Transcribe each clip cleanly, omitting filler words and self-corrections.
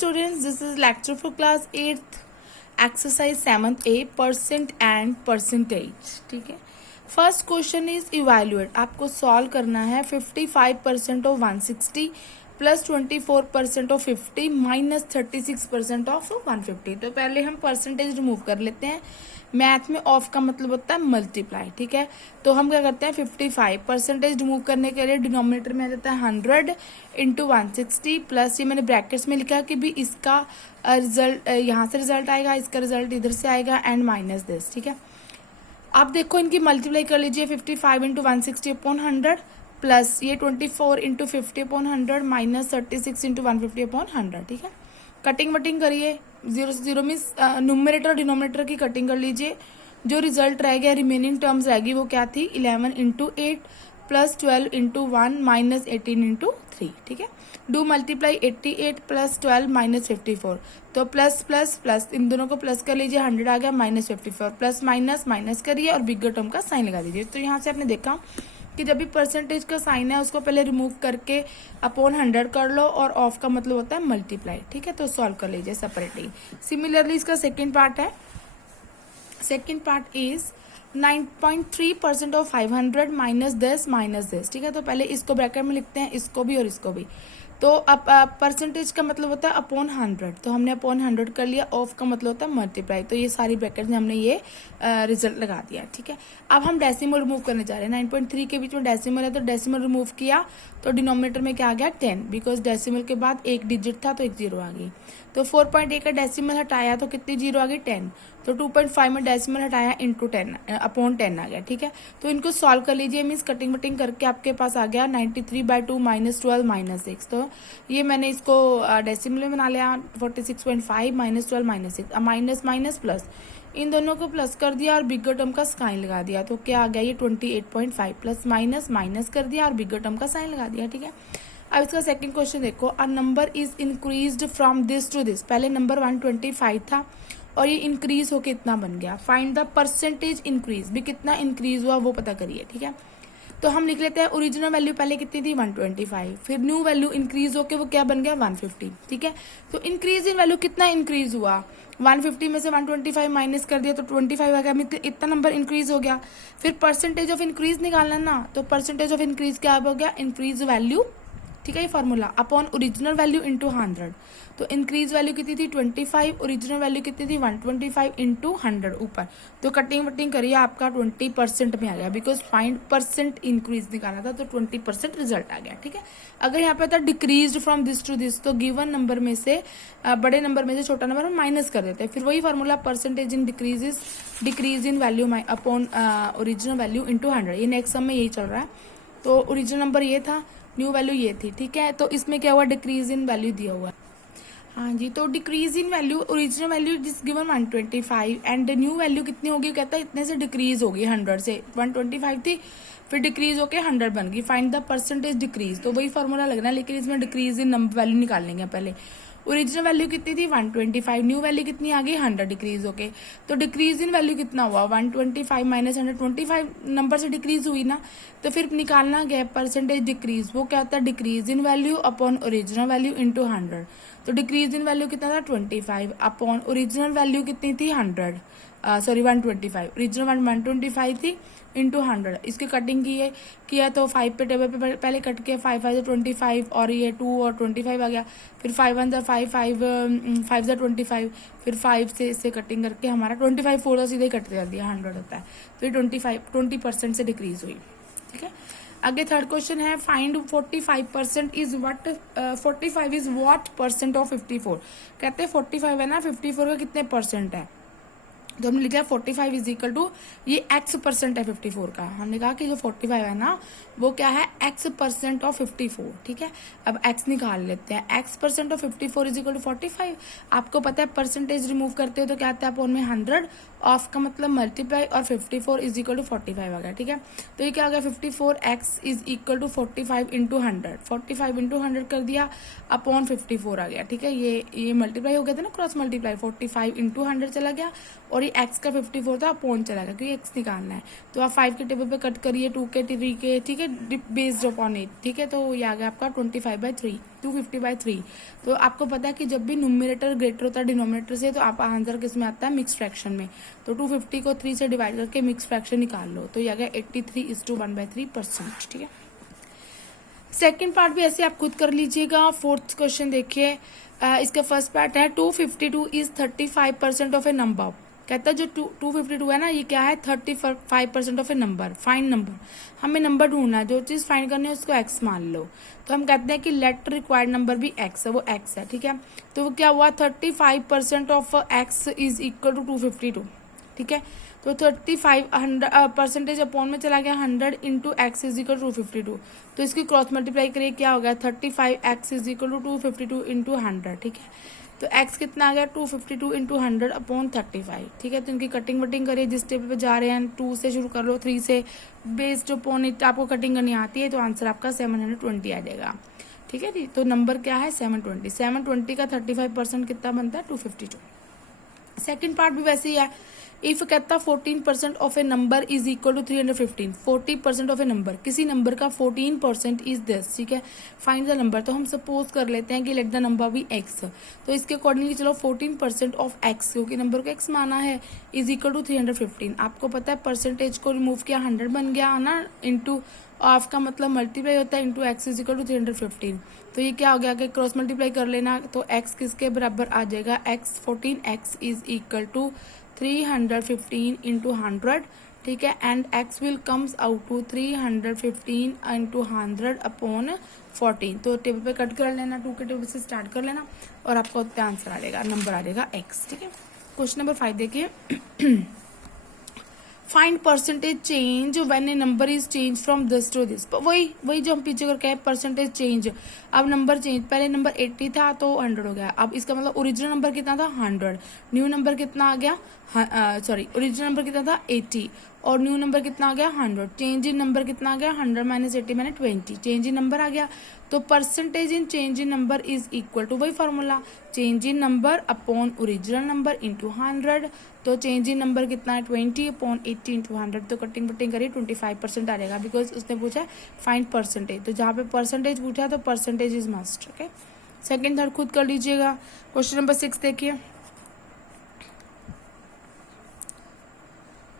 students, this is lecture for class 8th exercise 7th A percent and percentage. ठीक है, first question is evaluate. आपको solve करना है 55% of 160 plus 24% of 50 minus 36% of 150. तो पहले हम परसेंटेज रिमूव कर लेते हैं. मैथ में ऑफ का मतलब होता है मल्टीप्लाई. ठीक है, तो हम क्या करते हैं 55% रिमूव करने के लिए डिनोमिनेटर में आ जाता है 100 इंटू 160 प्लस ये मैंने ब्रैकेट्स में लिखा कि भी इसका रिजल्ट यहाँ से रिजल्ट आएगा, इसका रिजल्ट इधर से आएगा एंड माइनस दिस. ठीक है, आप देखो इनकी मल्टीप्लाई कर लीजिए 55 इंटू 160 अपॉन 100 प्लस ये 24 into 50 upon 100 minus 36 into 150 upon 100. ठीक है, कटिंग वटिंग करिए, जीरो से जीरो मीन्स न्यूमरेटर और डिनोमिनेटर की कटिंग कर लीजिए. जो रिजल्ट रह गया रिमेनिंग टर्म्स रहेगी वो क्या थी 11 into 8 plus 12 into 1 minus 18 into 3. ठीक है, डू मल्टीप्लाई 88 प्लस 12 माइनस 54. तो प्लस प्लस प्लस इन दोनों को प्लस कर लीजिए, 100 आ गया माइनस 54 प्लस माइनस माइनस करिए और बिगर टर्म का साइन लगा दीजिए. तो यहाँ से आपने देखा कि जब भी परसेंटेज का साइन है उसको पहले रिमूव करके अपॉन 100 कर लो और ऑफ का मतलब होता है मल्टीप्लाई. ठीक है, तो सॉल्व कर लीजिए सेपरेटली. सिमिलरली इसका सेकेंड पार्ट है. Second part is 9.3% of 500 minus this. ठीक है, तो पहले इसको ब्रैकेट में लिखते हैं, इसको भी और इसको भी. तो अब परसेंटेज का मतलब होता है अपॉन 100, तो हमने अपॉन 100 कर लिया. ऑफ का मतलब होता है मल्टीप्लाई, तो ये सारी ब्रैकेट में हमने ये रिजल्ट लगा दिया. ठीक है, अब हम डेसिमल रिमूव करने जा रहे हैं. 9.3 के बीच में डेसिमल है तो डेसिमल रिमूव किया तो डिनोमिनेटर में क्या आ गया 10, बिकॉज डेसिमल के बाद एक डिजिट था तो एक जीरो आ गई. तो 4.8 का डेसिमल हटाया तो कितनी जीरो आ गई 10. तो 2.5 में डेसिमल हटाया इंटू 10 अपॉन 10 आ गया. ठीक है, तो इनको सॉल्व कर लीजिए. मीन्स कटिंग वटिंग करके आपके पास आ गया 93/2 माइनस 12 माइनस 6. तो ये मैंने इसको डेसिमल में बना लिया 46.5 minus 12 minus 6. Minus minus plus इन दोनों को प्लस कर दिया और बिगर टर्म का साइन लगा दिया. तो क्या आ गया ये 28.5 प्लस माइनस माइनस कर दिया और बिगर टर्म का साइन लगा दिया. ठीक है, अब इसका सेकंड क्वेश्चन देखो. A number is increased from this to this. पहले नंबर 125 था और ये इंक्रीज होके इतना बन गया. Find the percentage increase. भी कितना इंक्रीज हुआ वो पता करिए. ठीक है, तो हम लिख लेते हैं ओरिजिनल वैल्यू पहले कितनी थी 125, फिर न्यू वैल्यू इंक्रीज होके वो क्या बन गया 150. ठीक है, तो इंक्रीज इन वैल्यू कितना इंक्रीज हुआ 150 में से 125 माइनस कर दिया तो 25 आ गया. इतना नंबर इंक्रीज हो गया. फिर परसेंटेज ऑफ इंक्रीज निकालना ना, तो परसेंटेज ऑफ इंक्रीज क्या हो गया इंक्रीज वैल्यू. ठीक है, ये formula upon original value into 100. तो इंक्रीज वैल्यू कितनी थी 25, ओरिजिनल वैल्यू कितनी थी 125 इंटू 100 ऊपर. तो कटिंग वटिंग करिए आपका 20% में आ गया, बिकॉज फाइंड परसेंट इंक्रीज निकालना था तो 20% रिजल्ट आ गया. ठीक है, अगर यहाँ पे था decrease from this to this तो गिवन नंबर में से बड़े नंबर में से छोटा नंबर हम माइनस कर देते हैं. फिर वही formula percentage in decrease in value upon original value into 100. ये नेक्स्ट सम में यही चल रहा है. तो ओरिजिनल नंबर ये था, न्यू वैल्यू ये थी. ठीक है, तो इसमें क्या हुआ डिक्रीज इन वैल्यू दिया हुआ है. हाँ जी, तो decrease in value original value जिस गिवन 125 एंड न्यू वैल्यू कितनी होगी कहता है इतने से डिक्रीज होगी 100 से. 125 थी फिर डिक्रीज होके 100 बन गई. Find the percentage decrease. तो वही फॉर्मूला लगना है लेकिन इसमें डिक्रीज इन नंबर वैल्यू निकालेंगे पहले. ओरिजिनल वैल्यू कितनी थी 125, न्यू वैल्यू कितनी आ गई 100 डिक्रीज होके. तो डिक्रीज इन वैल्यू कितना हुआ 125 माइनस 125 नंबर से डिक्रीज हुई ना. तो फिर निकालना गया परसेंटेज डिक्रीज. वो क्या होता है decrease in value upon original value into 100. तो डिक्रीज इन वैल्यू कितना था 25 अपॉन ओरिजिनल वैल्यू कितनी थी 100 सॉरी 125. ओरिजिनल 125 थी इंटू 100. इसकी कटिंग किया तो 5 पे टेबल पे पहले कट के 5 5 25 और ये 2 और 25 आ गया. फिर 5 1 5 5 25 फिर 5 से इससे कटिंग करके हमारा 25 4 सीधे कट कर दिया 100 होता है. फिर 20% से डिक्रीज हुई. ठीक है, आगे थर्ड क्वेश्चन है find 45% is what 45 is what percent of 54. कहते हैं 45 है ना 54 का कितने परसेंट है. तो हमने लिखा 45 इज इक्वल टू ये x परसेंट है 54 का. हमने कहा कि जो 45 है ना वो क्या है x परसेंट ऑफ 54. ठीक है, अब x निकाल लेते हैं. x percent of 54 is equal to 45. आपको पता है परसेंटेज रिमूव करते हो तो क्या आता है अपॉन में 100, ऑफ का मतलब मल्टीप्लाई और 54 इज इक्वल टू 45 आ गया. ठीक है, तो ये क्या आ गया 54x is equal to 45 into 100. 45 into 100 कर दिया अपॉन 54 आ गया. ठीक है, ये मल्टीप्लाई हो गया था ना क्रॉस मल्टीप्लाई. 45 इंटू 100 चला गया और और ये x का 54 था, अपॉन चला गया क्योंकि x निकालना है। तो आप 5 के टेबल पे कट करिए, 2 के 3 के, ठीक है, बेस्ड अपॉन 8, ठीक है। तो ये आ गया आपका 25/3, 250/3। तो आपको पता है कि जब भी न्यूमरेटर ग्रेटर होता है डिनोमिनेटर से, तो आप आंसर किस में आता है, मिक्स फ्रैक्शन में। तो 250 को 3 से डिवाइड करके मिक्स फ्रैक्शन निकाल लो, तो ये आ गया 83:1/3%, ठीक है। सेकेंड पार्ट भी ऐसे आप खुद कर लीजिएगा। फोर्थ क्वेश्चन देखिए, इसका फर्स्ट पार्ट है 252 इज 35% ऑफ ए नंबर। कहता है जो 252 है ना, ये क्या है, 35% of a number. Find number, हमें नंबर ढूंढना है, जो चीज फाइंड करनी है उसको x मान लो। तो हम कहते हैं कि लेट रिक्वायर्ड नंबर भी x है, वो x है, ठीक है। तो वो क्या हुआ, 35% of x is equal to 252, ठीक है। तो 35% अपॉन में चला गया 100 इंटू एक्स इज इक्वल 252। तो इसकी क्रॉस मल्टीप्लाई करिए, क्या हो गया, 35x is equal to 252 into 100, ठीक है। तो x कितना आ गया, 252 इंटू 100 अपॉन 35, ठीक है। तो इनकी कटिंग वटिंग करिए, जिस टेबल पे जा रहे हैं 2 से शुरू कर लो, 3 से, बेस्ड अपॉन इट आपको कटिंग करनी आती है, तो आंसर आपका 720 आ जाएगा, ठीक है जी। तो नंबर क्या है, 720। 720 का 35% कितना बनता है, 252। सेकेंड पार्ट भी वैसे ही है। इफ कहता 14% of a number is equal to 315, 40% of a number, किसी नंबर का 14% इज दिस, ठीक है। Find the number. तो हम सपोज कर लेते हैं कि let the number be x। तो इसके अकॉर्डिंगली चलो 14% ऑफ x, क्योंकि नंबर को x माना है, इज इक्वल टू 315। आपको पता है परसेंटेज को रिमूव किया 100 बन गया ना, इंटू ऑफ का मतलब मल्टीप्लाई होता है, into x is equal to 315। तो ये क्या हो गया कि क्रॉस मल्टीप्लाई कर लेना, तो x किसके बराबर आ जाएगा, x is equal to 315 into 100, ठीक है। And x will comes out to 315 into 100 upon 14। तो टेबल पे कट कर लेना, 2 के टेबल से स्टार्ट कर लेना, और आपका उत्तर आंसर आ जाएगा, नंबर आ जाएगा x, ठीक है। क्वेश्चन नंबर 5 देखिए, find percentage change when a number is change from this to this. वही जो हम पीछे करके है, परसेंटेज चेंज। अब नंबर चेंज, पहले नंबर 80 था तो 100 हो गया। अब इसका मतलब ओरिजिनल नंबर कितना था, 100। न्यू नंबर कितना आ गया, ओरिजिनल नंबर कितना था, 80, और न्यू नंबर कितना आ गया, 100। चेंज इन नंबर कितना आ गया, 100 माइनस 80 मैंने 20, चेंज इन नंबर आ गया। तो percentage in change in number is equal to वही formula, change in number upon original number into 100। तो चेंज इन नंबर कितना है, 20 अपॉन 80 इंटू 100। तो कटिंग वटिंग करिए, 25% आ जाएगा, बिकॉज उसने पूछा फाइंड परसेंटेज। तो जहाँ पे परसेंटेज पूछा तो percentage is must, okay. Second third खुद कर लीजिएगा। क्वेश्चन नंबर 6 देखिए,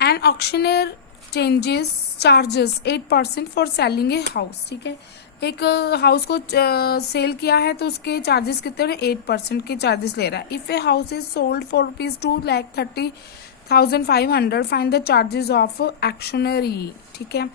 an auctioneer changes charges 8% for selling a house, ठीक है। एक हाउस को सेल किया है तो उसके चार्जेस कितने हो, 8% के चार्जेस ले रहा है। If a house is sold for ₹2,30,500, find the charges of auctioneer, ठीक है।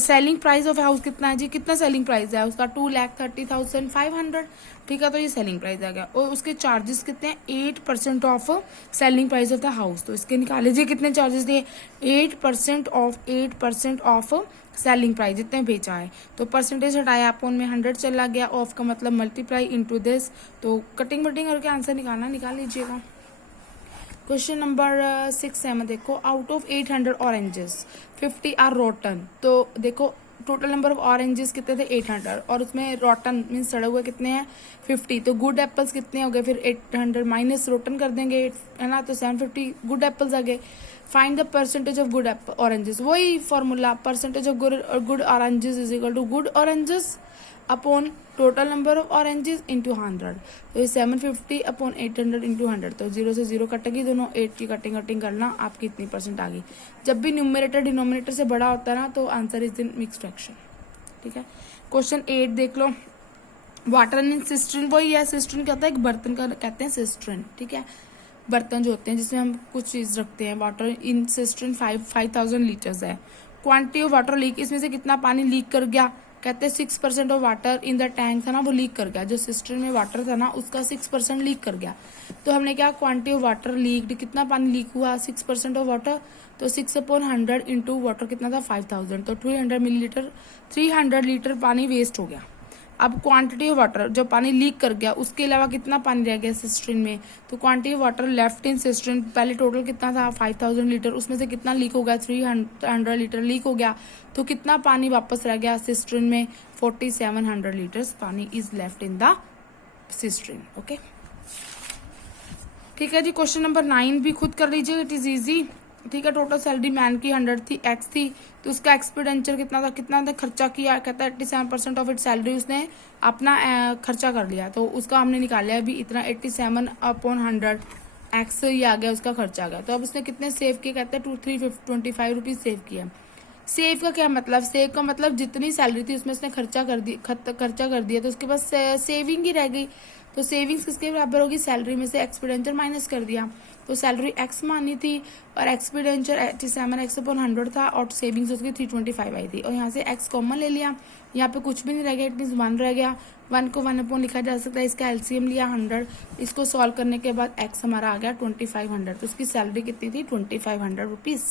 सेलिंग प्राइस ऑफ हाउस कितना है जी, कितना सेलिंग प्राइस है उसका, 2,30,500, ठीक है। तो ये सेलिंग प्राइस आ गया, और उसके चार्जेस कितने हैं, 8% of selling price of the house. तो इसके निकाल लीजिए कितने चार्जेस दिए, 8% ऑफ सेलिंग प्राइस, जितने बेचा है। तो परसेंटेज हटाया, आपको उनमें 100 चला गया, ऑफ का मतलब मल्टीप्लाई इंटू दिस। तो कटिंग वटिंग करके आंसर निकाल लीजिएगा। क्वेश्चन नंबर 6-7 देखो, out of 800 oranges 50 are rotten. तो देखो टोटल नंबर ऑफ ऑरेंजेस कितने थे, 800, और उसमें रोटन मीन्स सड़े हुए कितने हैं, 50। तो गुड एप्पल्स कितने हो गए, फिर 800 माइनस रोटन कर देंगे, है ना, तो 750 गुड एप्पल्स आ गए। Find the percentage of good oranges, वही formula, percentage of good oranges is equal to good oranges upon total number of oranges into 100। तो ये 750 अपॉन 800 इंटू 100। तो 0 से 0 कटेगी, दोनों 8 की कटिंग करना, आपकी इतनी परसेंट आ गई। जब भी न्यूमरेटर डिनोमिनेटर से बड़ा होता है ना, तो answer is in mix fraction, ठीक है। क्वेश्चन 8 देख लो, वाटर इन सिस्टर्न, वही है, सिस्टर्न क्या होता है, एक बर्तन का कहते हैं सिस्टर्न, ठीक है। बर्तन जो होते हैं जिसमें हम कुछ चीज रखते हैं, वाटर इन सिस्टर्न 5000 लीटर्स है। क्वांटिटी ऑफ वाटर लीक, इसमें से कितना पानी लीक कर गया, कहते हैं 6% of water in the tank था ना, वो लीक कर गया। जो सिस्टर्न में वाटर था ना, उसका 6% लीक कर गया। तो हमने क्या, क्वांटिटी ऑफ वाटर लीक्ड, कितना पानी लीक हुआ, 6% ऑफ वाटर। तो 6/100 इंटू वाटर कितना था, 5000। तो 300 लीटर पानी वेस्ट हो गया। अब क्वांटिटी ऑफ वाटर, जो पानी लीक कर गया, उसके अलावा कितना पानी रह गया सिस्टर्न में, तो quantity of water left in cistern, पहले टोटल कितना था 5000 लीटर, उसमें से कितना लीक हो गया, 300 लीटर लीक हो गया। तो कितना पानी वापस रह गया सिस्टर्न में, 4700 लीटर्स पानी is left in the cistern, okay. ठीक है जी। क्वेश्चन नंबर 9 भी खुद कर लीजिए, इट इज इजी। ठीक है, टोटल सैलरी मैन की 100 थी, एक्स थी, तो उसका एक्सपेंडिचर कितना था खर्चा किया, कहता है 87% ऑफ इट सैलरी उसने अपना खर्चा कर लिया, तो उसका हमने निकाल लिया अभी इतना 87/100 एक्स ये आ गया, उसका खर्चा आ गया। तो अब उसने कितने सेव किए, कहते हैं 325 रुपीज सेव किया। सेव का क्या मतलब, सेव का मतलब जितनी सैलरी थी उसमें उसने खर्चा कर दिया, तो उसके पास सेविंग ही रह गई। तो सेविंग्स किसके बराबर होगी, सैलरी में से एक्सपेंडिचर माइनस कर दिया। तो सैलरी एक्स मानी थी और एक्सपेंडिचर 87x/100 था और सेविंग्स उसकी 325 आई थी, और यहाँ से एक्स कॉमन ले लिया, यहाँ पे कुछ भी नहीं रह गया, इट मीन्स 1 रह गया। 1 को 1 लिखा जा सकता है, इसका एलसीएम लिया 100, इसको सॉल्व करने के बाद एक्स हमारा आ गया 2500, तो उसकी सैलरी कितनी थी 2500 रुपीज़।